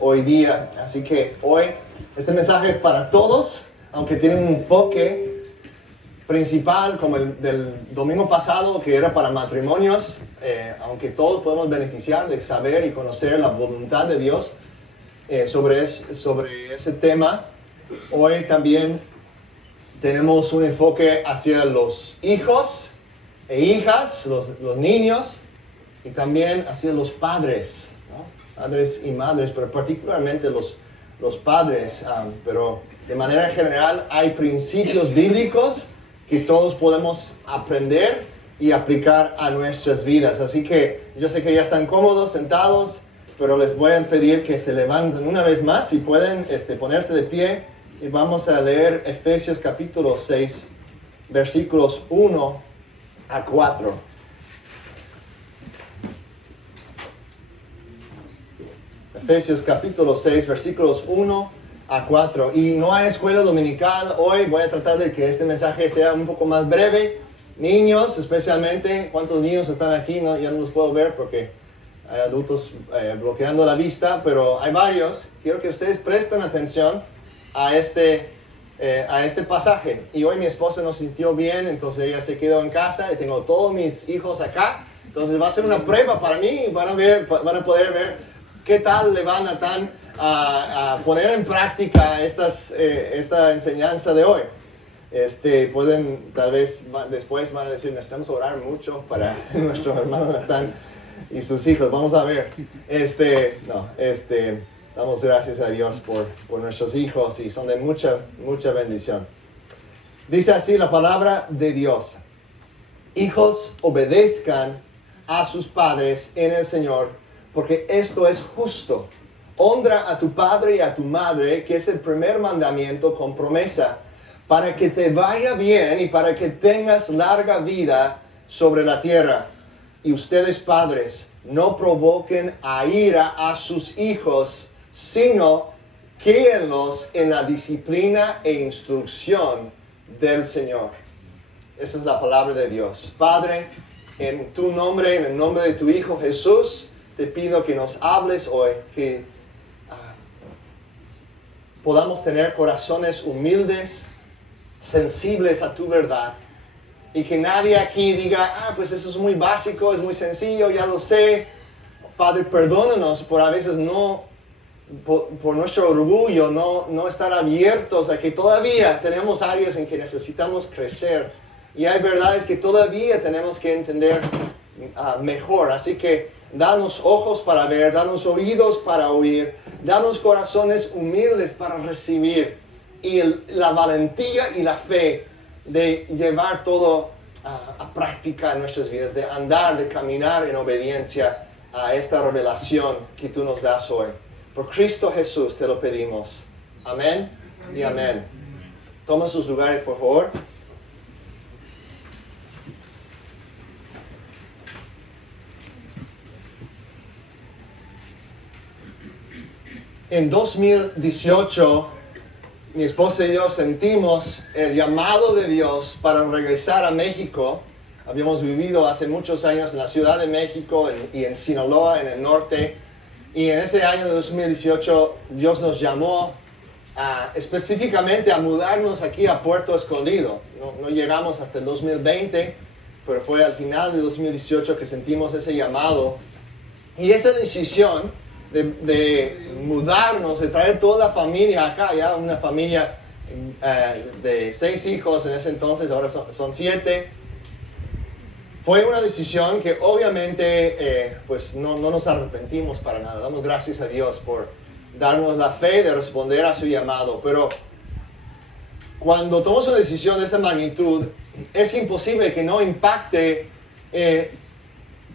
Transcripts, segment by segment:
Hoy día, así que hoy este mensaje es para todos, aunque tiene un enfoque principal como el del domingo pasado que era para matrimonios, aunque todos podemos beneficiar de saber y conocer la voluntad de Dios sobre ese tema. Hoy también tenemos un enfoque hacia los hijos e hijas, los niños, y también hacia los padres, ¿no? Padres y madres, pero particularmente los padres, pero de manera general hay principios bíblicos que todos podemos aprender y aplicar a nuestras vidas. Así que yo sé que ya están cómodos, sentados, pero les voy a pedir que se levanten una vez más, si pueden ponerse de pie, y vamos a leer Efesios capítulo 6, versículos 1 a 4. Efesios capítulo 6, versículos 1 a 4. Y no hay escuela dominical hoy. Voy a tratar de que este mensaje sea un poco más breve. Niños, especialmente. ¿Cuántos niños están aquí? No, ya no los puedo ver porque hay adultos bloqueando la vista, pero hay varios. Quiero que ustedes presten atención a este pasaje. Y hoy mi esposa no se sintió bien, entonces ella se quedó en casa y tengo todos mis hijos acá. Entonces va a ser una prueba para mí y van a poder ver qué tal le van a poner en práctica esta enseñanza de hoy. Pueden, tal vez después van a decir, necesitamos orar mucho para nuestro hermano Natán y sus hijos. Vamos a ver. Damos gracias a Dios por nuestros hijos y son de mucha, mucha bendición. Dice así la palabra de Dios: hijos, obedezcan a sus padres en el Señor, porque esto es justo. Honra a tu padre y a tu madre, que es el primer mandamiento con promesa, para que te vaya bien y para que tengas larga vida sobre la tierra. Y ustedes, padres, no provoquen a ira a sus hijos, sino críenlos en la disciplina e instrucción del Señor. Esa es la palabra de Dios. Padre, en tu nombre, en el nombre de tu Hijo Jesús, te pido que nos hables hoy, que podamos tener corazones humildes, sensibles a tu verdad, y que nadie aquí diga, pues eso es muy básico, es muy sencillo, ya lo sé. Padre, perdónanos por a veces por nuestro orgullo, no estar abiertos a que todavía tenemos áreas en que necesitamos crecer, y hay verdades que todavía tenemos que entender mejor. Así que danos ojos para ver, danos oídos para oír, danos corazones humildes para recibir, y la valentía y la fe de llevar todo a práctica en nuestras vidas, de andar, de caminar en obediencia a esta revelación que tú nos das hoy. Por Cristo Jesús te lo pedimos. Amén y amén. Tomen sus lugares, por favor. En 2018, mi esposa y yo sentimos el llamado de Dios para regresar a México. Habíamos vivido hace muchos años en la Ciudad de México y en Sinaloa, en el norte. Y en ese año de 2018, Dios nos llamó específicamente a mudarnos aquí a Puerto Escondido. No llegamos hasta el 2020, pero fue al final de 2018 que sentimos ese llamado. Y esa decisión de mudarnos, de traer toda la familia acá, ya una familia de 6 hijos en ese entonces, ahora son 7, fue una decisión que obviamente pues no nos arrepentimos para nada. Damos gracias a Dios por darnos la fe de responder a su llamado, pero cuando tomas una decisión de esa magnitud, es imposible que no impacte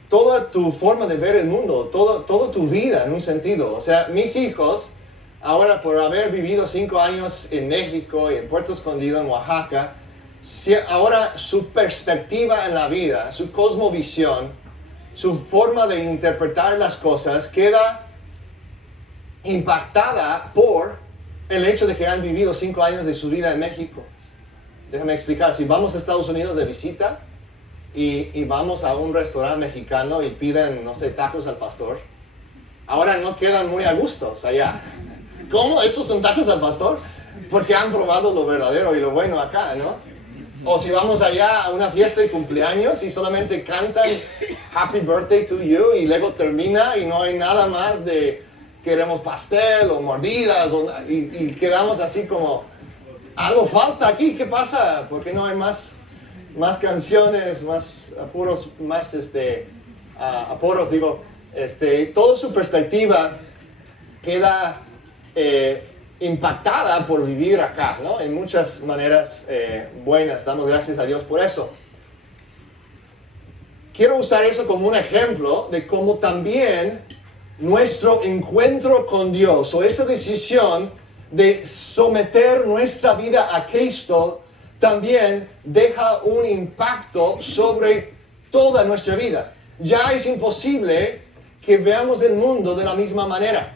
toda tu forma de ver el mundo, toda tu vida en un sentido. O sea, mis hijos, ahora por haber vivido 5 años en México y en Puerto Escondido, en Oaxaca, ahora su perspectiva en la vida, su cosmovisión, su forma de interpretar las cosas queda impactada por el hecho de que han vivido 5 años de su vida en México. Déjame explicar. Si vamos a Estados Unidos de visita y vamos a un restaurante mexicano y piden, no sé, tacos al pastor, ahora no quedan muy a gustos allá. ¿Cómo? ¿Esos son tacos al pastor? Porque han probado lo verdadero y lo bueno acá, ¿no? O si vamos allá a una fiesta de cumpleaños y solamente cantan Happy Birthday to you y luego termina y no hay nada más de queremos pastel o mordidas y quedamos así como, algo falta aquí, ¿qué pasa? ¿Por qué no hay más canciones, más apuros, más apuros, digo, toda su perspectiva queda impactada por vivir acá, ¿no? En muchas maneras buenas, damos gracias a Dios por eso. Quiero usar eso como un ejemplo de cómo también nuestro encuentro con Dios o esa decisión de someter nuestra vida a Cristo también deja un impacto sobre toda nuestra vida. Ya es imposible que veamos el mundo de la misma manera.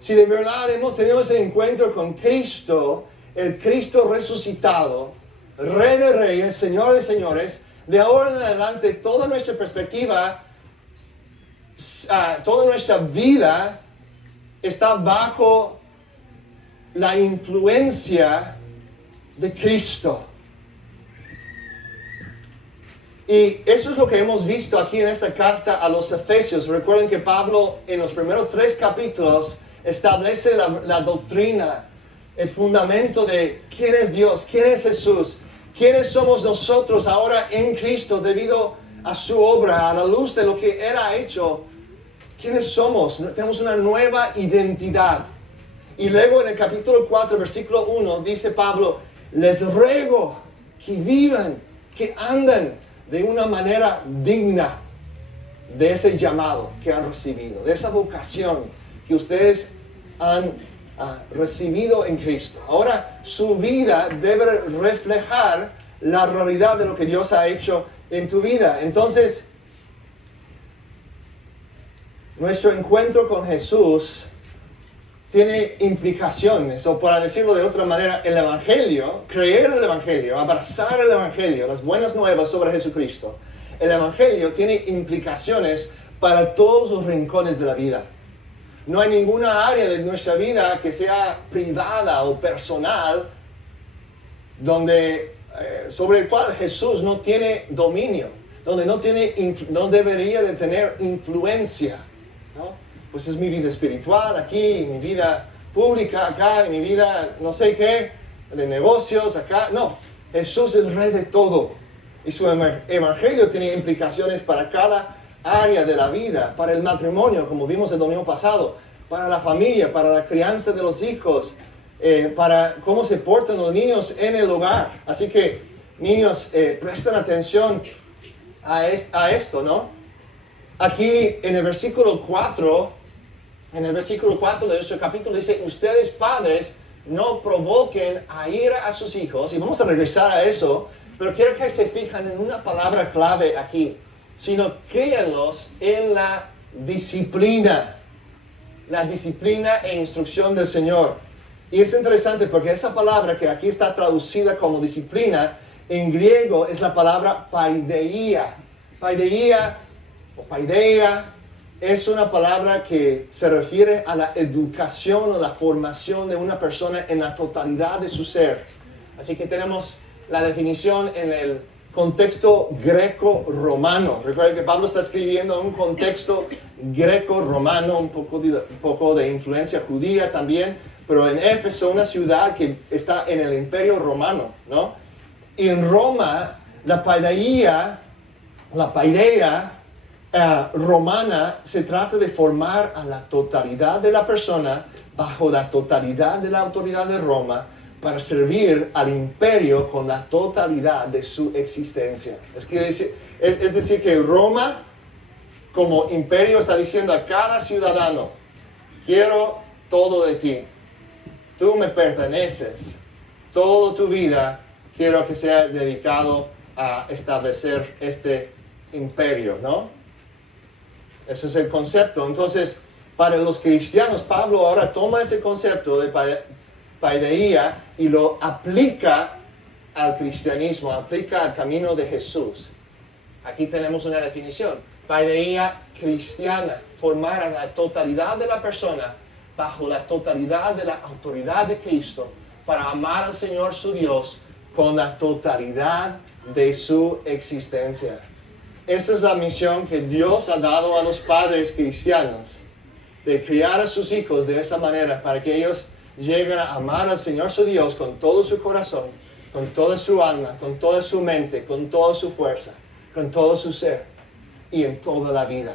Si de verdad hemos tenido ese encuentro con Cristo, el Cristo resucitado, Rey de Reyes, Señor de Señores, de ahora en adelante toda nuestra perspectiva, toda nuestra vida está bajo la influencia de Cristo. Y eso es lo que hemos visto aquí en esta carta a los Efesios. Recuerden que Pablo en los primeros 3 capítulos establece la doctrina, el fundamento de quién es Dios, quién es Jesús, quiénes somos nosotros ahora en Cristo debido a su obra, a la luz de lo que Él ha hecho. ¿Quiénes somos? Tenemos una nueva identidad. Y luego en el capítulo 4, versículo 1, dice Pablo, les ruego que vivan, que anden de una manera digna de ese llamado que han recibido, de esa vocación que ustedes han recibido en Cristo. Ahora su vida debe reflejar la realidad de lo que Dios ha hecho en tu vida. Entonces, nuestro encuentro con Jesús tiene implicaciones, o para decirlo de otra manera, el Evangelio, creer el Evangelio, abrazar el Evangelio, las buenas nuevas sobre Jesucristo, el Evangelio tiene implicaciones para todos los rincones de la vida. No hay ninguna área de nuestra vida que sea privada o personal sobre el cual Jesús no tiene dominio, donde no debería de tener influencia, ¿no? Pues es mi vida espiritual aquí, mi vida pública acá, mi vida no sé qué, de negocios acá. No, Jesús es Rey de todo. Y su evangelio tiene implicaciones para cada área de la vida, para el matrimonio, como vimos el domingo pasado, para la familia, para la crianza de los hijos, para cómo se portan los niños en el hogar. Así que, niños, presten atención a esto, ¿no? Aquí en el versículo 4 de nuestro capítulo dice, ustedes padres no provoquen a ira a sus hijos. Y vamos a regresar a eso, pero quiero que se fijen en una palabra clave aquí, sino críenlos en la disciplina e instrucción del Señor. Y es interesante porque esa palabra que aquí está traducida como disciplina, en griego es la palabra paideia. Paideia o paideia es una palabra que se refiere a la educación o la formación de una persona en la totalidad de su ser. Así que tenemos la definición en el contexto greco-romano. Recuerden que Pablo está escribiendo en un contexto greco-romano, un poco de influencia judía también, pero en Éfeso, una ciudad que está en el Imperio Romano, ¿no? Y en Roma, la paideia romana se trata de formar a la totalidad de la persona bajo la totalidad de la autoridad de Roma para servir al imperio con la totalidad de su existencia. Es decir que Roma como imperio está diciendo a cada ciudadano, quiero todo de ti, tú me perteneces, toda tu vida quiero que sea dedicado a establecer este imperio, ¿no? Ese es el concepto. Entonces, para los cristianos, Pablo ahora toma ese concepto de paideia y lo aplica al cristianismo, aplica al camino de Jesús. Aquí tenemos una definición. paideía cristiana, formar a la totalidad de la persona bajo la totalidad de la autoridad de Cristo para amar al Señor su Dios con la totalidad de su existencia. Esa es la misión que Dios ha dado a los padres cristianos, de criar a sus hijos de esa manera para que ellos lleguen a amar al Señor su Dios con todo su corazón, con toda su alma, con toda su mente, con toda su fuerza, con todo su ser y en toda la vida.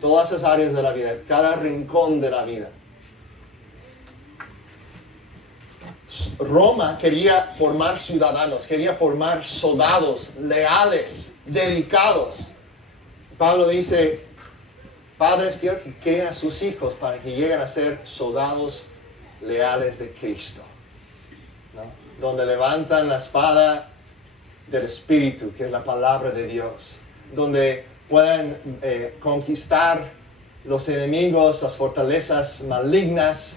Todas esas áreas de la vida, cada rincón de la vida. Roma quería formar ciudadanos, quería formar soldados leales, dedicados. Pablo dice, padres, quiero que críen a sus hijos para que lleguen a ser soldados leales de Cristo, ¿no? Donde levantan la espada del Espíritu, que es la palabra de Dios, donde puedan conquistar los enemigos, las fortalezas malignas,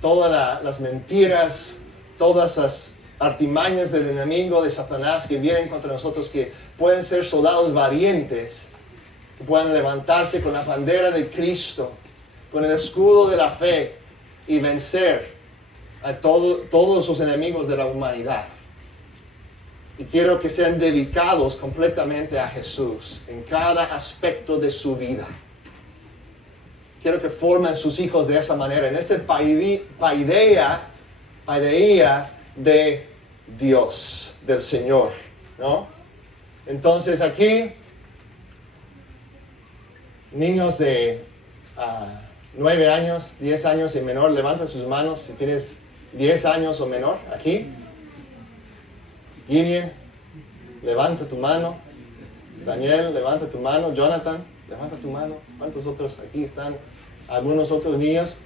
todas las mentiras, todas las artimañas del enemigo de Satanás que vienen contra nosotros, que pueden ser soldados valientes, que puedan levantarse con la bandera de Cristo, con el escudo de la fe y vencer a todos los enemigos de la humanidad. Y quiero que sean dedicados completamente a Jesús en cada aspecto de su vida. Quiero que formen sus hijos de esa manera, en ese paideía de Dios, del Señor, ¿no? Entonces aquí, niños de 9 años, 10 años y menor, levanta sus manos si tienes 10 años o menor, aquí. Gideon, levanta tu mano. Daniel, levanta tu mano. Jonathan, levanta tu mano. ¿Cuántos otros aquí están? Algunos otros niños.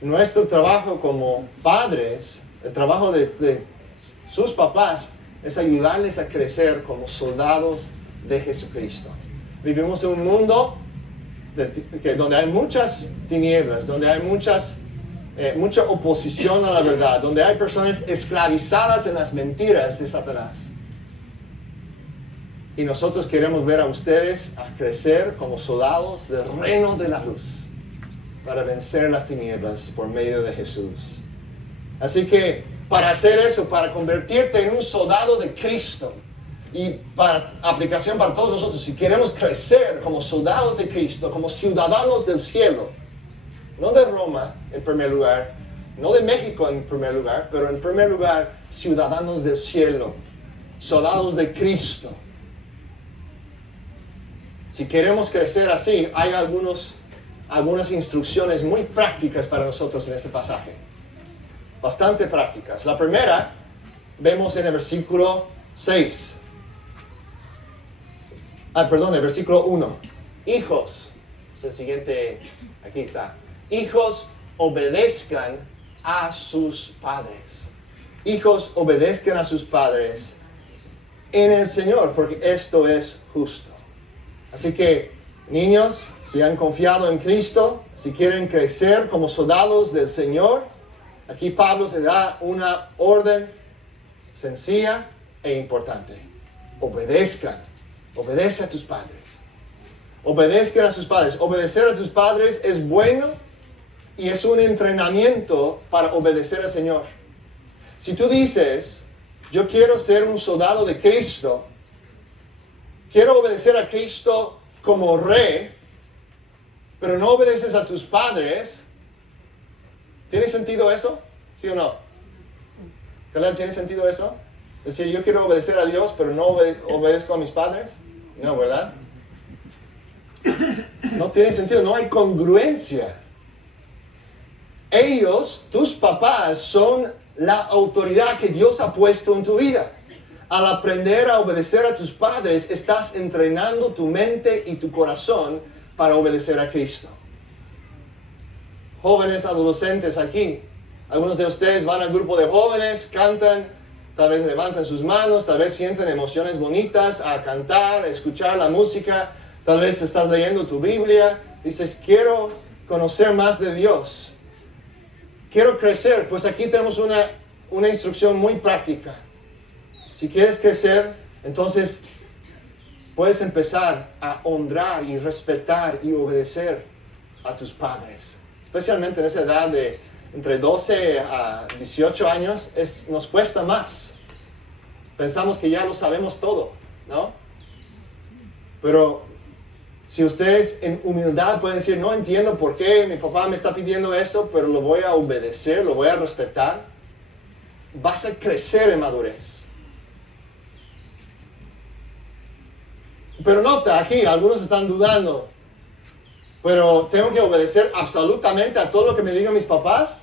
Nuestro trabajo como padres, el trabajo de sus papás, es ayudarles a crecer como soldados de Jesucristo. Vivimos en un mundo donde hay muchas tinieblas, donde hay mucha oposición a la verdad, donde hay personas esclavizadas en las mentiras de Satanás. Y nosotros queremos ver a ustedes a crecer como soldados del reino de la luz, para vencer las tinieblas por medio de Jesús. Así que para hacer eso, para convertirte en un soldado de Cristo, y para aplicación para todos nosotros, si queremos crecer como soldados de Cristo, como ciudadanos del cielo, no de Roma en primer lugar, no de México en primer lugar, pero en primer lugar ciudadanos del cielo, soldados de Cristo. Si queremos crecer así, hay algunas instrucciones muy prácticas para nosotros en este pasaje. Bastante prácticas. La primera, vemos en el versículo 6. El versículo 1. Hijos, es el siguiente, aquí está. Hijos, obedezcan a sus padres. Hijos, obedezcan a sus padres en el Señor, porque esto es justo. Así que, niños, si han confiado en Cristo, si quieren crecer como soldados del Señor, aquí Pablo te da una orden sencilla e importante. Obedece a tus padres. Obedezcan a sus padres. Obedecer a tus padres es bueno y es un entrenamiento para obedecer al Señor. Si tú dices, yo quiero ser un soldado de Cristo, quiero obedecer a Cristo como rey, pero no obedeces a tus padres, ¿tiene sentido eso? ¿Sí o no? ¿Tiene sentido eso? Es decir, yo quiero obedecer a Dios, pero no obedezco a mis padres. No, ¿verdad? No tiene sentido, no hay congruencia. Ellos, tus papás, son la autoridad que Dios ha puesto en tu vida. Al aprender a obedecer a tus padres, estás entrenando tu mente y tu corazón para obedecer a Cristo. Jóvenes, adolescentes aquí, algunos de ustedes van al grupo de jóvenes, cantan, tal vez levantan sus manos, tal vez sienten emociones bonitas a cantar, a escuchar la música, tal vez estás leyendo tu Biblia, dices, quiero conocer más de Dios, quiero crecer. Pues aquí tenemos una instrucción muy práctica. Si quieres crecer, entonces puedes empezar a honrar y respetar y obedecer a tus padres. Especialmente en esa edad de entre 12 a 18 años, nos cuesta más. Pensamos que ya lo sabemos todo, ¿no? Pero si ustedes en humildad pueden decir, no entiendo por qué mi papá me está pidiendo eso, pero lo voy a obedecer, lo voy a respetar, vas a crecer en madurez. Pero nota, aquí algunos están dudando, pero ¿tengo que obedecer absolutamente a todo lo que me digan mis papás?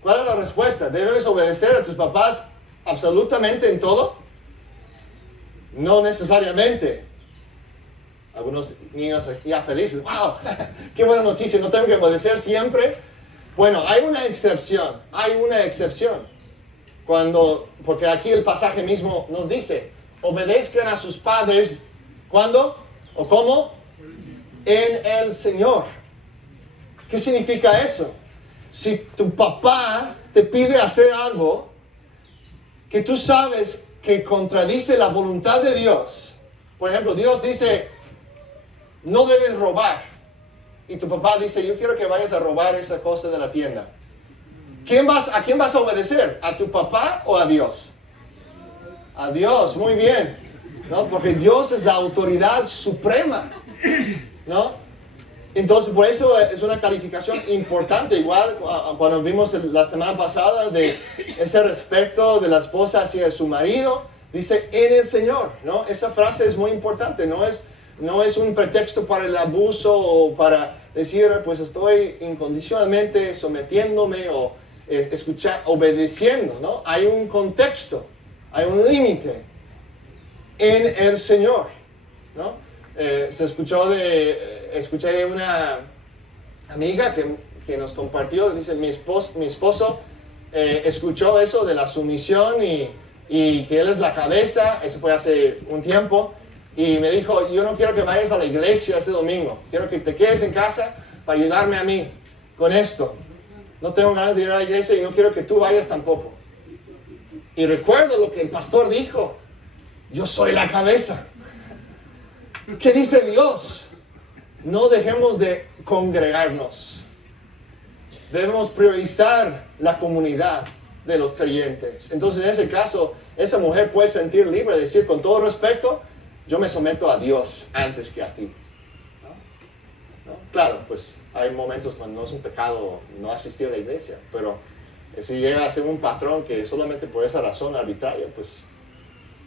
¿Cuál es la respuesta? ¿Debes obedecer a tus papás absolutamente en todo? No necesariamente. Algunos niños ya felices, ¡wow! ¡Qué buena noticia! ¿No tengo que obedecer siempre? Bueno, hay una excepción. Porque aquí el pasaje mismo nos dice, obedezcan a sus padres, ¿cuándo? ¿O cómo? En el Señor. ¿Qué significa eso? Si tu papá te pide hacer algo que tú sabes que contradice la voluntad de Dios, por ejemplo, Dios dice, no debes robar, y tu papá dice, yo quiero que vayas a robar esa cosa de la tienda. ¿A quién vas a obedecer? ¿A tu papá o a Dios? A Dios, muy bien, ¿no? Porque Dios es la autoridad suprema, ¿no? Entonces, por eso es una calificación importante, igual cuando vimos la semana pasada de ese respeto de la esposa hacia su marido, dice en el Señor, ¿no? Esa frase es muy importante, no es un pretexto para el abuso o para decir, pues estoy incondicionalmente sometiéndome o obedeciendo, ¿no? Hay un contexto, hay un límite en el Señor, ¿no? Escuché de una amiga que nos compartió, dice, mi esposo escuchó eso de la sumisión y que él es la cabeza, eso fue hace un tiempo, y me dijo, yo no quiero que vayas a la iglesia este domingo, quiero que te quedes en casa para ayudarme a mí con esto. No tengo ganas de ir a la iglesia y no quiero que tú vayas tampoco. Y recuerdo lo que el pastor dijo, yo soy la cabeza. ¿Qué dice Dios? No dejemos de congregarnos. Debemos priorizar la comunidad de los creyentes. Entonces, en ese caso, esa mujer puede sentir libre de decir con todo respeto, yo me someto a Dios antes que a ti. ¿No? Claro, pues hay momentos cuando no es un pecado no asistir a la iglesia, pero si llega a ser un patrón que solamente por esa razón arbitraria, pues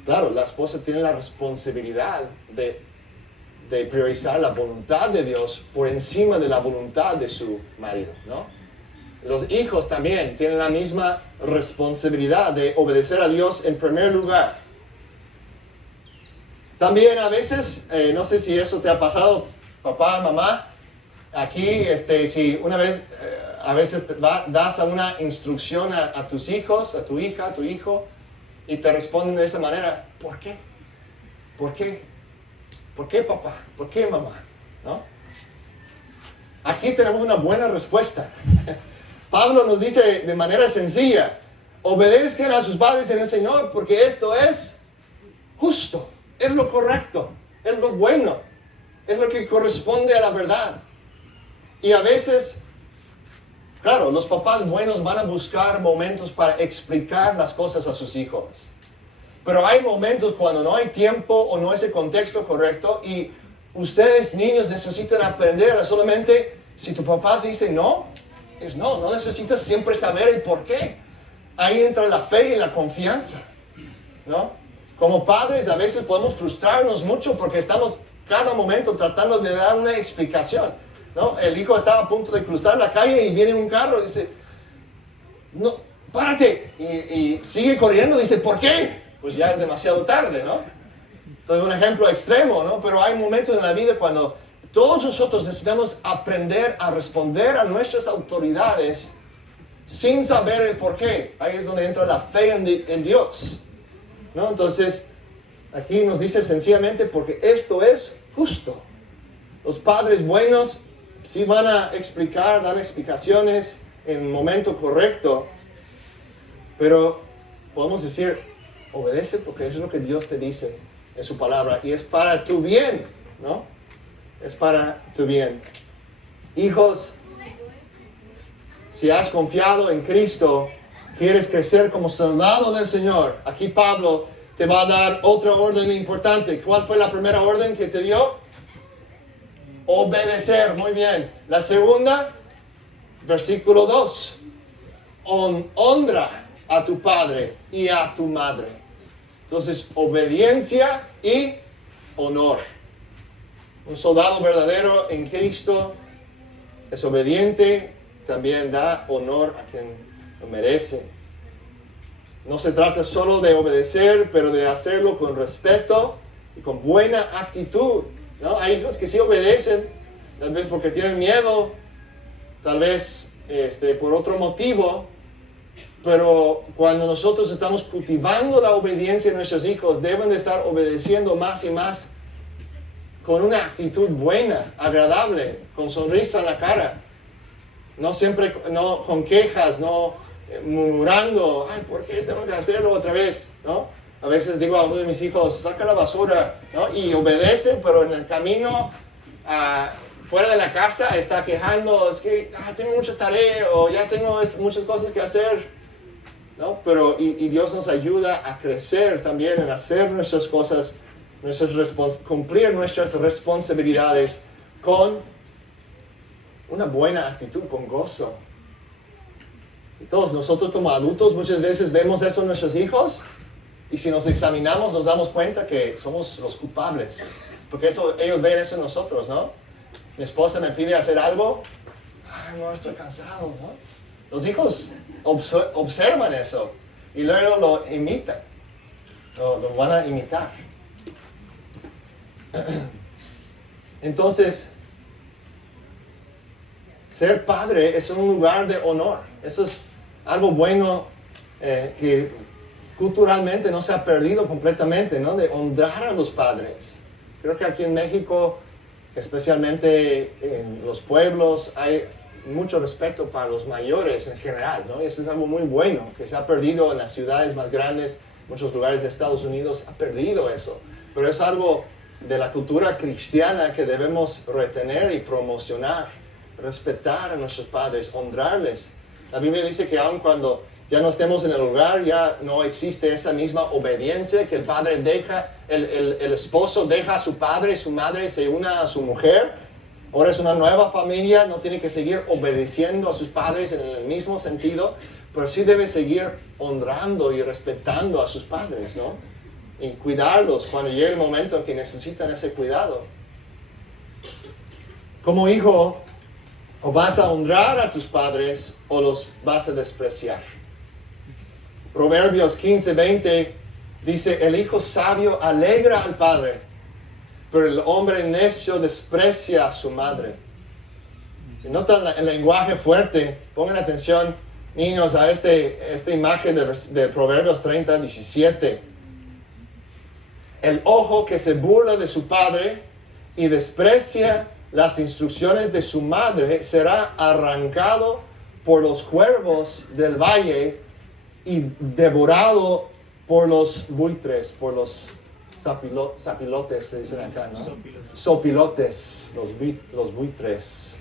claro, la esposa tiene la responsabilidad de priorizar la voluntad de Dios por encima de la voluntad de su marido, ¿no? Los hijos también tienen la misma responsabilidad de obedecer a Dios en primer lugar. También a veces, no sé si eso te ha pasado, papá, mamá, aquí, si una vez, a veces das una instrucción a tus hijos, a tu hija, a tu hijo, y te responden de esa manera, ¿por qué? ¿Por qué? ¿Por qué, papá? ¿Por qué, mamá? ¿No? Aquí tenemos una buena respuesta. Pablo nos dice de manera sencilla, obedezcan a sus padres en el Señor porque esto es justo, es lo correcto, es lo bueno, es lo que corresponde a la verdad. Y a veces, claro, los papás buenos van a buscar momentos para explicar las cosas a sus hijos. Pero hay momentos cuando no hay tiempo o no es el contexto correcto y ustedes niños necesitan aprender a solamente, si tu papá dice no, es no, no necesitas siempre saber el por qué. Ahí entra la fe y la confianza, ¿no? Como padres a veces podemos frustrarnos mucho porque estamos cada momento tratando de dar una explicación, ¿no? El hijo está a punto de cruzar la calle y viene un carro y dice, no, párate, y sigue corriendo y dice, ¿por qué? Pues ya es demasiado tarde, ¿no? Entonces, un ejemplo extremo, ¿no? Pero hay momentos en la vida cuando todos nosotros necesitamos aprender a responder a nuestras autoridades sin saber el por qué. Ahí es donde entra la fe en Dios, ¿no? Entonces, aquí nos dice sencillamente porque esto es justo. Los padres buenos sí van a explicar, dan explicaciones en el momento correcto, pero podemos decir, obedece porque eso es lo que Dios te dice. en su palabra y es para tu bien, ¿no? Es para tu bien. Hijos, si has confiado en Cristo, quieres crecer como soldado del Señor. Aquí Pablo te va a dar otra orden importante. ¿Cuál fue la primera orden que te dio? Obedecer. Muy bien. La segunda, versículo 2. Honra a tu padre y a tu madre. Entonces, obediencia y honor. Un soldado verdadero en Cristo es obediente, también da honor a quien lo merece. No se trata solo de obedecer, pero de hacerlo con respeto y con buena actitud, ¿no? Hay hijos que sí obedecen, tal vez porque tienen miedo, tal vez por otro motivo, pero cuando nosotros estamos cultivando la obediencia de nuestros hijos, deben de estar obedeciendo más y más con una actitud buena, agradable, con sonrisa en la cara. No siempre con quejas, no murmurando, ay, ¿por qué tengo que hacerlo otra vez? ¿No? A veces digo a uno de mis hijos, saca la basura, ¿no? Y obedece, pero en el camino fuera de la casa está quejando, es que tengo mucha tarea o ya tengo muchas cosas que hacer, ¿no? Pero y Dios nos ayuda a crecer también en hacer nuestras cosas, cumplir nuestras responsabilidades con una buena actitud, con gozo. Y todos nosotros como adultos muchas veces vemos eso en nuestros hijos y si nos examinamos nos damos cuenta que somos los culpables, porque ellos ven eso en nosotros, ¿no? Mi esposa me pide hacer algo, ay, no, estoy cansado, ¿no? Los hijos observan eso y luego lo imitan, lo van a imitar. Entonces, ser padre es un lugar de honor. Eso es algo bueno que culturalmente no se ha perdido completamente, ¿no? De honrar a los padres. Creo que aquí en México, especialmente en los pueblos, hay mucho respeto para los mayores en general, ¿no? Y eso es algo muy bueno, que se ha perdido en las ciudades más grandes, muchos lugares de Estados Unidos, ha perdido eso. Pero es algo de la cultura cristiana que debemos retener y promocionar. Respetar a nuestros padres, honrarles. La Biblia dice que aun cuando ya no estemos en el hogar, ya no existe esa misma obediencia que el padre deja, el esposo deja a su padre y su madre se una a su mujer. Ahora es una nueva familia, no tiene que seguir obedeciendo a sus padres en el mismo sentido, pero sí debe seguir honrando y respetando a sus padres, ¿no? Y cuidarlos cuando llegue el momento en que necesitan ese cuidado. Como hijo, o vas a honrar a tus padres o los vas a despreciar. Proverbios 15:20 dice, el hijo sabio alegra al padre, pero el hombre necio desprecia a su madre. Y notan el lenguaje fuerte. Pongan atención, niños, a esta imagen de Proverbios 30:17. El ojo que se burla de su padre y desprecia las instrucciones de su madre será arrancado por los cuervos del valle y devorado por los buitres, por los zapilotes, se dicen acá, ¿no? Sopilotes, los buitres,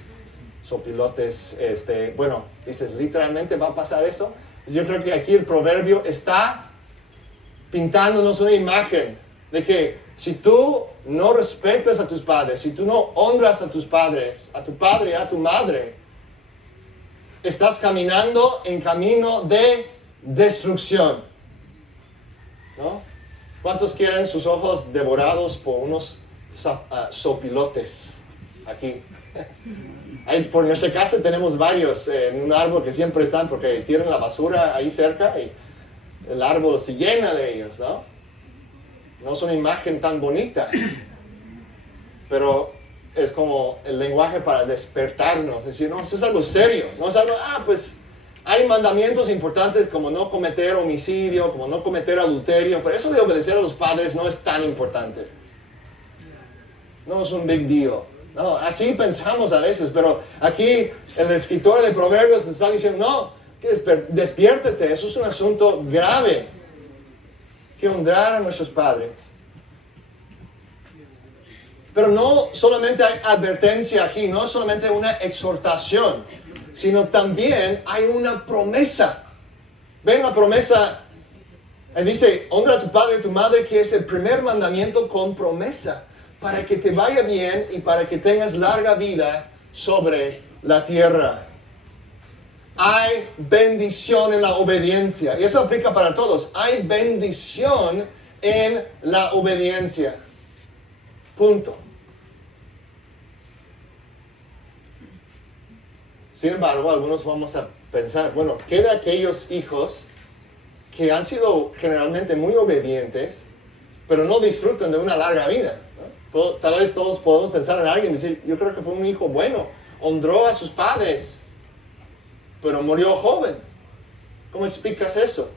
sopilotes, bueno, dices, literalmente va a pasar eso. Yo creo que aquí el proverbio está pintándonos una imagen de que si tú no respetas a tus padres, si tú no honras a tus padres, a tu padre y a tu madre, estás caminando en camino de destrucción, ¿no? ¿Cuántos quieren sus ojos devorados por unos sopilotes aquí? Por nuestra casa tenemos varios en un árbol que siempre están porque tienen la basura ahí cerca y el árbol se llena de ellos, ¿no? No es una imagen tan bonita, pero es como el lenguaje para despertarnos, es decir, no, eso es algo serio, no es algo, pues hay mandamientos importantes como no cometer homicidio, como no cometer adulterio, pero eso de obedecer a los padres no es tan importante, no es un big deal, no, así pensamos a veces, pero aquí el escritor de Proverbios está diciendo, no, que despiértate, eso es un asunto grave. Que honrar a nuestros padres. Pero no solamente hay advertencia aquí, no es solamente una exhortación, sino también hay una promesa. ¿Ven la promesa? Él dice, honra a tu padre y a tu madre, que es el primer mandamiento con promesa, para que te vaya bien y para que tengas larga vida sobre la tierra. Hay bendición en la obediencia. Y eso aplica para todos. Hay bendición en la obediencia. Punto. Sin embargo, algunos vamos a pensar, bueno, ¿qué de aquellos hijos que han sido generalmente muy obedientes, pero no disfrutan de una larga vida? ¿No? Tal vez todos podemos pensar en alguien y decir, yo creo que fue un hijo bueno, honró a sus padres, pero murió joven. ¿Cómo explicas eso?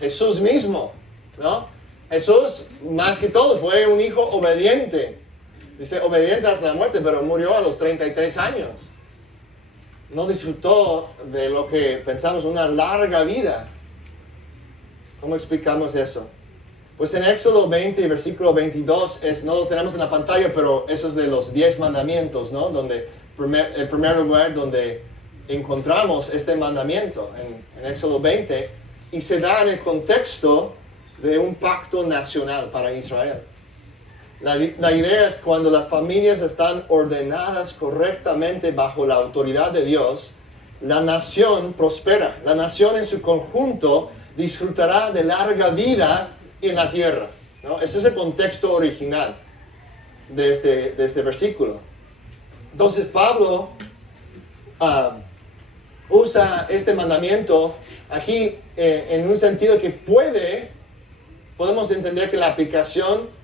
Jesús mismo, ¿no? Jesús, más que todos, fue un hijo obediente. Dice, obediente hasta la muerte, pero murió a los 33 años. No disfrutó de lo que pensamos una larga vida. ¿Cómo explicamos eso? Pues en Éxodo 20, versículo 22, no lo tenemos en la pantalla, pero eso es de los 10 mandamientos, ¿no? Donde, el primer lugar donde encontramos este mandamiento, en Éxodo 20, y se da en el contexto de un pacto nacional para Israel. La idea es cuando las familias están ordenadas correctamente bajo la autoridad de Dios, la nación prospera. La nación en su conjunto disfrutará de larga vida en la tierra, ¿no? Ese es el contexto original de este versículo. Entonces Pablo usa este mandamiento aquí en un sentido que podemos entender que la aplicación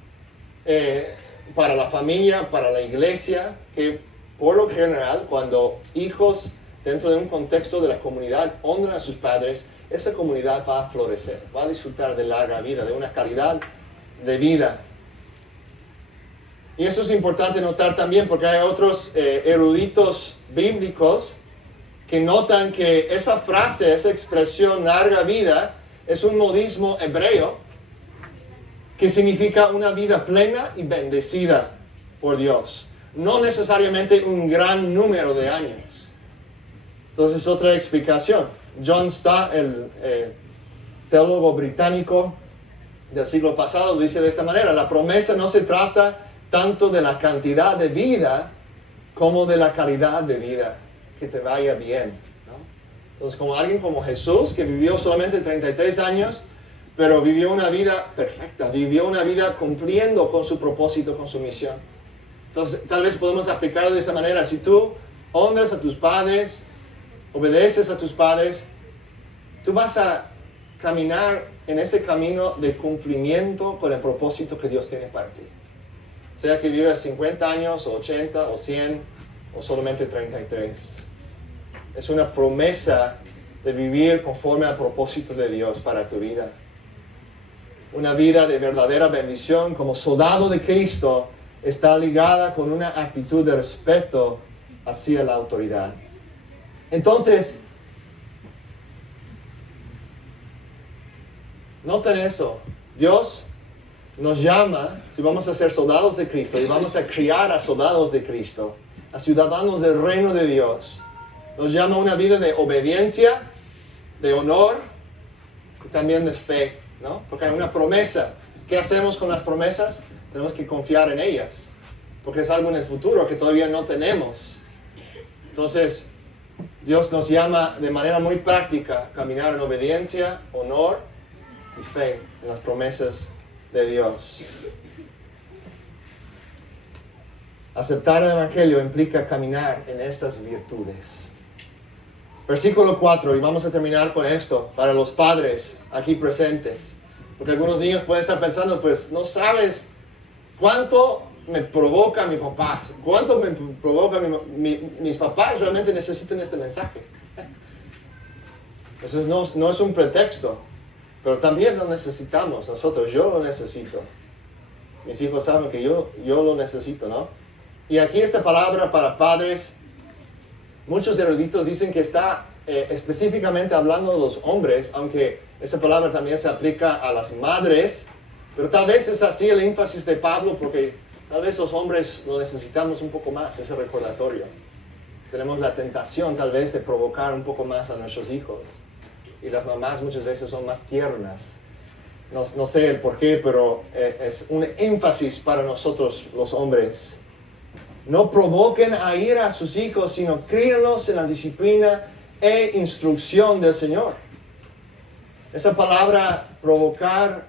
para la familia, para la iglesia, que por lo general cuando hijos dentro de un contexto de la comunidad honran a sus padres, esa comunidad va a florecer, va a disfrutar de larga vida, de una calidad de vida. Y eso es importante notar también porque hay otros eruditos bíblicos que notan que esa frase, esa expresión larga vida, es un modismo hebreo que significa una vida plena y bendecida por Dios. No necesariamente un gran número de años. Entonces, otra explicación. John Stott, el teólogo británico del siglo pasado, dice de esta manera: la promesa no se trata tanto de la cantidad de vida como de la calidad de vida. Que te vaya bien, ¿no? Entonces, como alguien como Jesús, que vivió solamente 33 años, pero vivió una vida perfecta, vivió una vida cumpliendo con su propósito, con su misión. Entonces, tal vez podemos aplicarlo de esa manera. Si tú honras a tus padres, obedeces a tus padres, tú vas a caminar en ese camino de cumplimiento con el propósito que Dios tiene para ti. Sea que vivas 50 años, o 80, o 100, o solamente 33. Es una promesa de vivir conforme al propósito de Dios para tu vida. Una vida de verdadera bendición como soldado de Cristo está ligada con una actitud de respeto hacia la autoridad. Entonces, noten eso. Dios nos llama, si vamos a ser soldados de Cristo y vamos a criar a soldados de Cristo, a ciudadanos del reino de Dios, nos llama a una vida de obediencia, de honor y también de fe, ¿no? Porque hay una promesa. ¿Qué hacemos con las promesas? Tenemos que confiar en ellas, porque es algo en el futuro que todavía no tenemos. Entonces, Dios nos llama de manera muy práctica a caminar en obediencia, honor y fe en las promesas de Dios. Aceptar el Evangelio implica caminar en estas virtudes. Versículo 4, y vamos a terminar con esto, para los padres aquí presentes. Porque algunos niños pueden estar pensando, pues no sabes cuánto me provoca mi papá, cuánto me provoca mis papás realmente necesitan este mensaje. Eso no es un pretexto, pero también lo necesitamos nosotros, yo lo necesito. Mis hijos saben que yo lo necesito, ¿no? Y aquí esta palabra para padres, muchos eruditos dicen que está específicamente hablando de los hombres, aunque esa palabra también se aplica a las madres, pero tal vez es así el énfasis de Pablo porque Tal vez los hombres lo necesitamos un poco más, ese recordatorio. Tenemos la tentación tal vez de provocar un poco más a nuestros hijos. Y las mamás muchas veces son más tiernas. No sé el por qué, pero es un énfasis para nosotros los hombres. No provoquen a ira a sus hijos, sino críenlos en la disciplina e instrucción del Señor. Esa palabra provocar,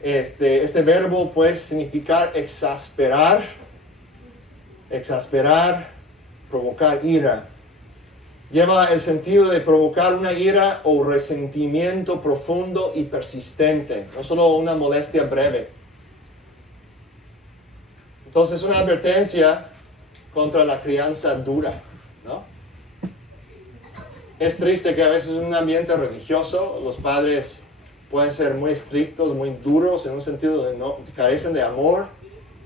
este verbo puede significar exasperar, provocar ira. Lleva el sentido de provocar una ira o resentimiento profundo y persistente, no solo una molestia breve. Entonces es una advertencia contra la crianza dura, ¿no? Es triste que a veces en un ambiente religioso los padres pueden ser muy estrictos, muy duros, en un sentido de no carecen de amor,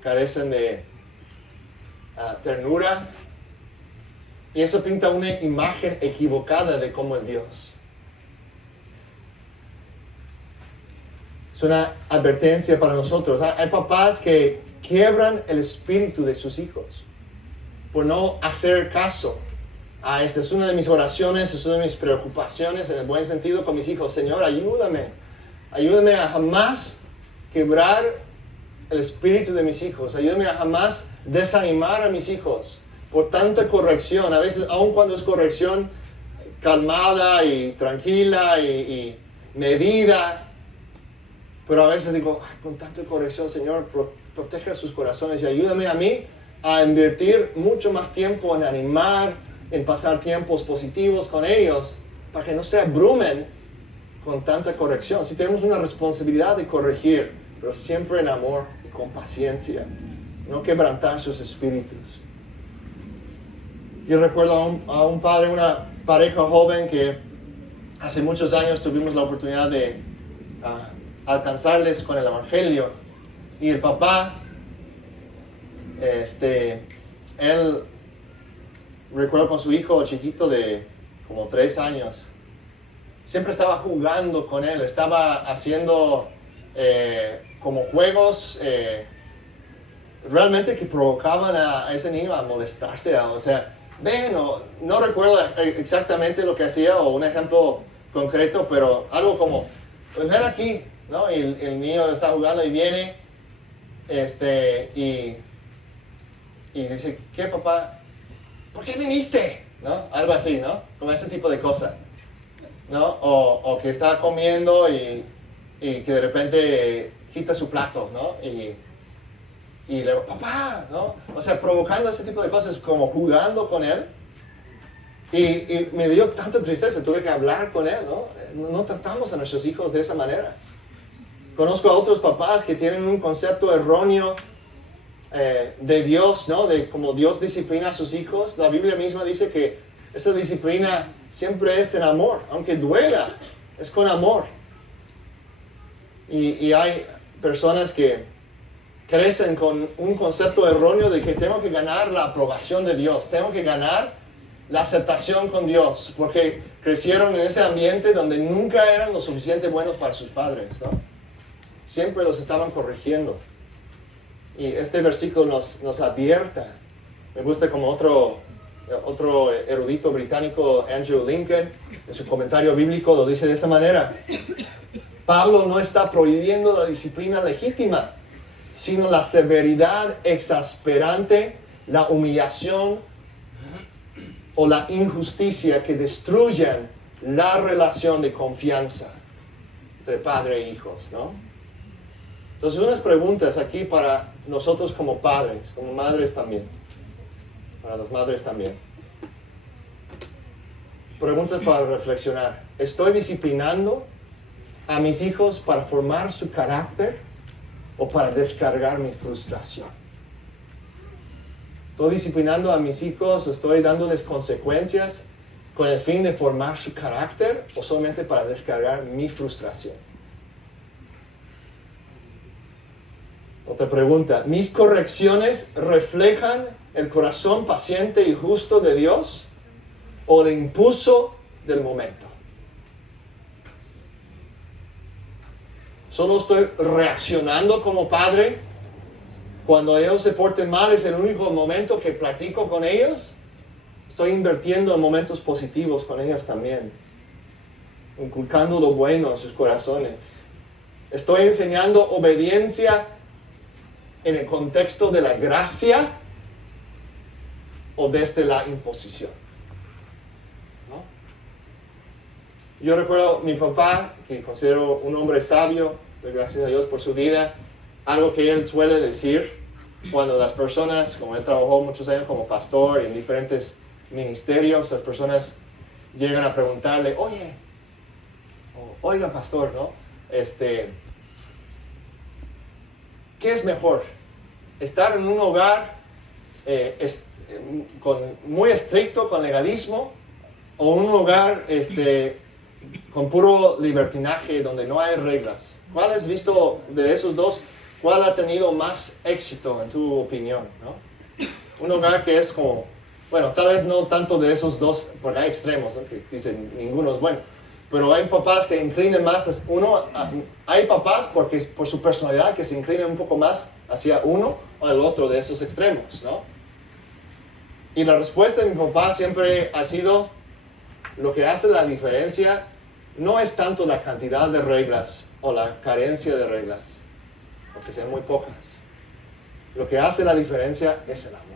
carecen de ternura. Y eso pinta una imagen equivocada de cómo es Dios. Es una advertencia para nosotros. Hay papás que quiebran el espíritu de sus hijos por no hacer caso. Esta es una de mis oraciones, es una de mis preocupaciones en el buen sentido con mis hijos. Señor, ayúdame a jamás quebrar el espíritu de mis hijos. Ayúdame a jamás desanimar a mis hijos por tanta corrección. A veces, aun cuando es corrección calmada y tranquila y medida, pero a veces digo, con tanta corrección, Señor, protege sus corazones y ayúdame a mí a invertir mucho más tiempo en animar, en pasar tiempos positivos con ellos, para que no se abrumen con tanta corrección. Sí tenemos una responsabilidad de corregir, pero siempre en amor y con paciencia, no quebrantar sus espíritus. Yo recuerdo a un padre, una pareja joven que hace muchos años tuvimos la oportunidad de alcanzarles con el Evangelio. Y el papá, él, recuerdo con su hijo chiquito de como 3 años, siempre estaba jugando con él, estaba haciendo como juegos realmente que provocaban a ese niño a molestarse, o sea, no recuerdo exactamente lo que hacía o un ejemplo concreto, pero algo como, pues ven aquí, ¿no? Y el niño está jugando y viene, y dice, ¿qué papá? ¿Por qué viniste? ¿No? Algo así, ¿no? Como ese tipo de cosas, ¿no? O que está comiendo y que de repente quita su plato, ¿no? Y le digo, papá, ¿no? O sea, provocando ese tipo de cosas, como jugando con él. Y me dio tanta tristeza, tuve que hablar con él, ¿no? No tratamos a nuestros hijos de esa manera. Conozco a otros papás que tienen un concepto erróneo de Dios, ¿no? De cómo Dios disciplina a sus hijos. La Biblia misma dice que esa disciplina siempre es en amor, aunque duela, es con amor. Y hay personas que crecen con un concepto erróneo de que tengo que ganar la aprobación de Dios, tengo que ganar la aceptación con Dios, porque crecieron en ese ambiente donde nunca eran lo suficiente buenos para sus padres, ¿no? Siempre los estaban corrigiendo. Y este versículo nos advierta. Me gusta como otro erudito británico, Andrew Lincoln, en su comentario bíblico lo dice de esta manera. Pablo no está prohibiendo la disciplina legítima, sino la severidad exasperante, la humillación o la injusticia que destruyen la relación de confianza entre padre e hijos, ¿no? Entonces, unas preguntas aquí para nosotros como padres, como madres también, para las madres también. Preguntas para reflexionar. ¿Estoy disciplinando a mis hijos para formar su carácter o para descargar mi frustración? ¿Estoy disciplinando a mis hijos, estoy dándoles consecuencias con el fin de formar su carácter o solamente para descargar mi frustración? Otra pregunta, ¿mis correcciones reflejan el corazón paciente y justo de Dios o el impulso del momento? ¿Solo estoy reaccionando como padre Cuando ellos se porten mal es el único momento que platico con ellos. Estoy invirtiendo en momentos positivos con ellos también, inculcando lo bueno en sus corazones. Estoy enseñando obediencia en el contexto de la gracia o desde la imposición, ¿no? Yo recuerdo a mi papá, que considero un hombre sabio, doy gracias a Dios por su vida. Algo que él suele decir cuando las personas, como él trabajó muchos años como pastor en diferentes ministerios, las personas llegan a preguntarle, oiga pastor, ¿no? ¿Qué es mejor? ¿Estar en un hogar muy estricto, con legalismo, o un hogar con puro libertinaje, donde no hay reglas? ¿Cuál has visto de esos dos? ¿Cuál ha tenido más éxito en tu opinión, ¿no? Un hogar que es como, bueno, tal vez no tanto de esos dos, porque hay extremos, ¿no? Que dicen ninguno es bueno, pero hay papás que inclinan más hay papás porque por su personalidad que se inclinan un poco más hacia uno o el otro de esos extremos, ¿no? Y la respuesta de mi papá siempre ha sido, lo que hace la diferencia no es tanto la cantidad de reglas o la carencia de reglas, porque sean muy pocas. Lo que hace la diferencia es el amor.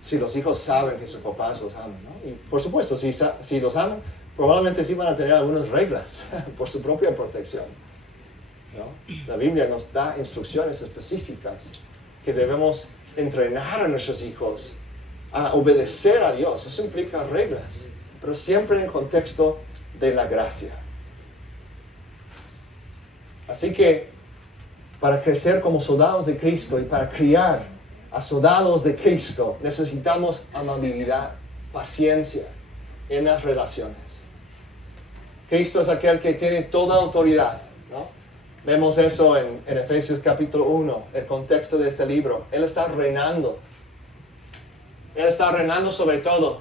Si los hijos saben que sus papás los aman, ¿no? Y por supuesto, si los aman, probablemente sí van a tener algunas reglas por su propia protección, ¿no? La Biblia nos da instrucciones específicas que debemos entrenar a nuestros hijos a obedecer a Dios. Eso implica reglas, pero siempre en el contexto de la gracia. Así que para crecer como soldados de Cristo y para criar a soldados de Cristo necesitamos amabilidad, paciencia en las relaciones. Cristo es aquel que tiene toda autoridad, ¿no? Vemos eso en Efesios capítulo 1, el contexto de este libro. Él está reinando. Él está reinando sobre todo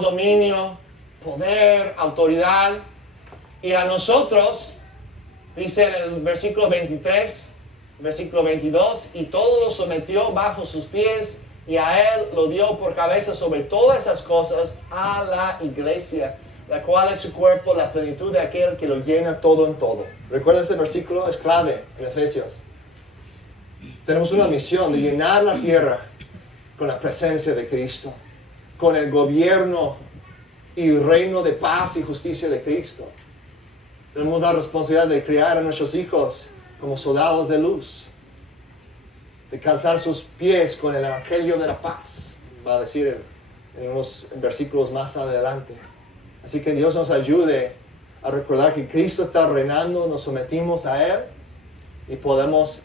dominio, poder, autoridad. Y a nosotros, dice en el versículo 23, versículo 22, y todo lo sometió bajo sus pies, y a él lo dio por cabeza sobre todas esas cosas a la iglesia, la cual es su cuerpo, la plenitud de aquel que lo llena todo en todo. ¿Recuerda ese versículo? Es clave en Efesios. Tenemos una misión de llenar la tierra con la presencia de Cristo, con el gobierno y reino de paz y justicia de Cristo. Tenemos la responsabilidad de criar a nuestros hijos como soldados de luz, de calzar sus pies con el evangelio de la paz, va a decir en unos versículos más adelante. Así que Dios nos ayude a recordar que Cristo está reinando, nos sometimos a Él y podemos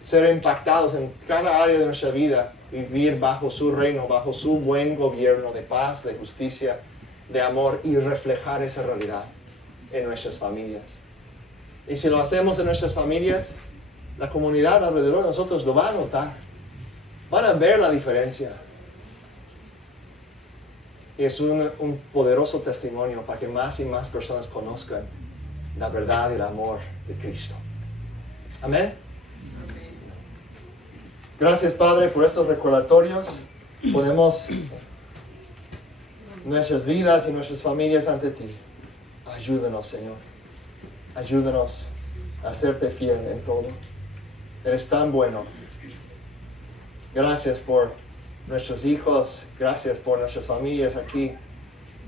ser impactados en cada área de nuestra vida, vivir bajo su reino, bajo su buen gobierno de paz, de justicia, de amor, y reflejar esa realidad en nuestras familias. Y si lo hacemos en nuestras familias, la comunidad alrededor de nosotros lo va a notar. Van a ver la diferencia. Y es un poderoso testimonio para que más y más personas conozcan la verdad y el amor de Cristo. Amén. Gracias, Padre, por estos recordatorios. Ponemos nuestras vidas y nuestras familias ante ti. Ayúdanos, Señor. Ayúdanos a serte fiel en todo. Eres tan bueno. Gracias por nuestros hijos. Gracias por nuestras familias aquí.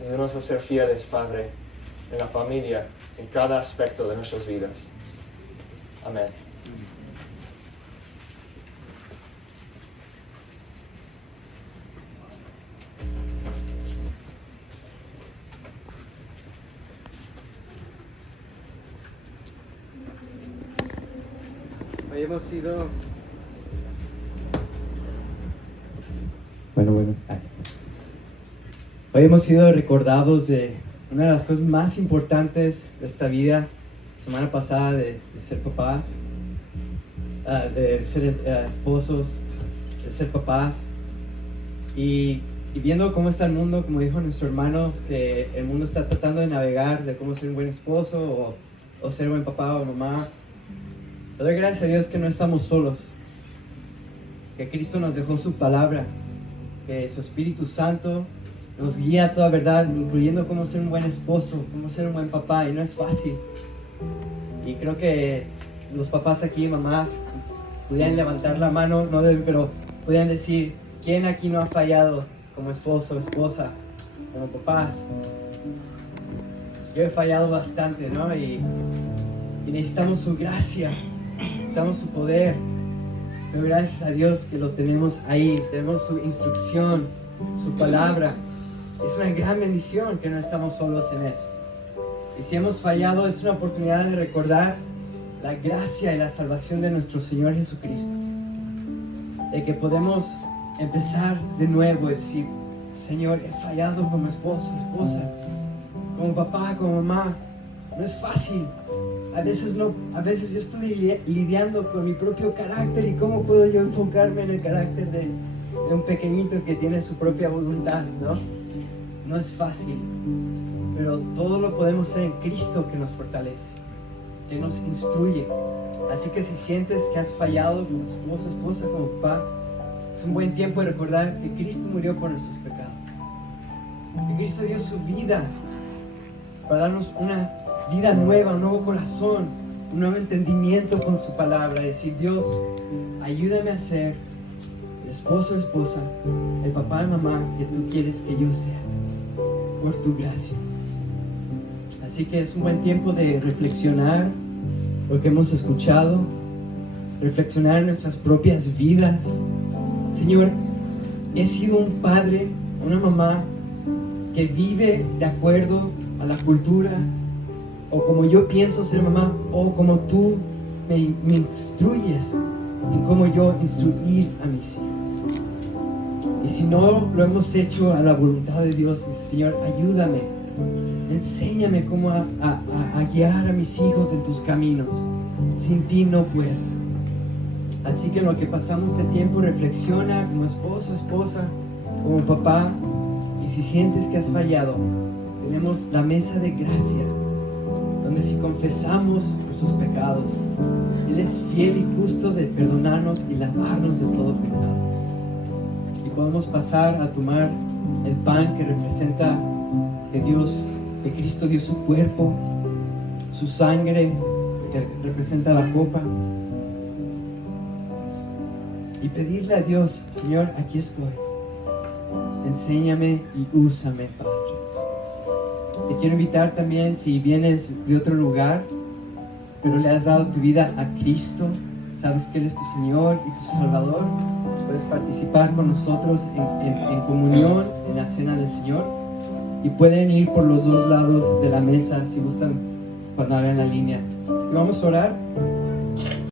Ayúdanos a ser fieles, Padre, en la familia, en cada aspecto de nuestras vidas. Amén. Hoy hemos sido... Hoy hemos sido recordados de una de las cosas más importantes de esta vida, semana pasada, de ser papás, de ser esposos, de ser papás. Y viendo cómo está el mundo, como dijo nuestro hermano, que el mundo está tratando de navegar de cómo ser un buen esposo o ser un buen papá o mamá. Le doy gracias a Dios que no estamos solos, que Cristo nos dejó su palabra, que su Espíritu Santo nos guía a toda verdad, incluyendo cómo ser un buen esposo, cómo ser un buen papá, y no es fácil. Y creo que los papás aquí, mamás, pudieran levantar la mano, no deben, pero pudieran decir, ¿quién aquí no ha fallado como esposo, esposa, como papás? Yo he fallado bastante, ¿no? Y necesitamos su gracia, necesitamos su poder. Pero gracias a Dios que lo tenemos ahí, tenemos su instrucción, su palabra. Es una gran bendición que no estamos solos en eso. Y si hemos fallado, es una oportunidad de recordar la gracia y la salvación de nuestro Señor Jesucristo. De que podemos empezar de nuevo y decir, Señor, he fallado como esposo, esposa, como papá, como mamá. No es fácil. A veces yo estoy lidiando con mi propio carácter y cómo puedo yo enfocarme en el carácter de un pequeñito que tiene su propia voluntad, ¿no? No es fácil, pero todo lo podemos hacer en Cristo que nos fortalece, que nos instruye. Así que si sientes que has fallado como esposo, esposa, como papá, es un buen tiempo de recordar que Cristo murió por nuestros pecados, que Cristo dio su vida para darnos una vida nueva, un nuevo corazón, un nuevo entendimiento con su palabra. Decir, Dios, ayúdame a ser el esposo o esposa, el papá y mamá que tú quieres que yo sea, por tu gracia. Así que es un buen tiempo de reflexionar lo que hemos escuchado, reflexionar en nuestras propias vidas. Señor, he sido un padre, una mamá que vive de acuerdo a la cultura, o como yo pienso ser mamá, o como tú me instruyes en cómo yo instruir a mis hijos. Y si no lo hemos hecho a la voluntad de Dios, Señor, ayúdame, enséñame cómo a guiar a mis hijos en tus caminos. Sin ti no puedo. Así que en lo que pasamos este tiempo, reflexiona como esposo, esposa, como papá, y si sientes que has fallado, tenemos la mesa de gracia, donde si confesamos nuestros pecados, Él es fiel y justo de perdonarnos y lavarnos de todo pecado. Y podemos pasar a tomar el pan que representa que Cristo dio su cuerpo, su sangre que representa la copa, y pedirle a Dios, Señor, aquí estoy, enséñame y úsame, Padre. Te quiero invitar también, si vienes de otro lugar, pero le has dado tu vida a Cristo, sabes que Él es tu Señor y tu Salvador, puedes participar con nosotros en comunión, en la cena del Señor, y pueden ir por los dos lados de la mesa si gustan cuando hagan la línea. Así que vamos a orar.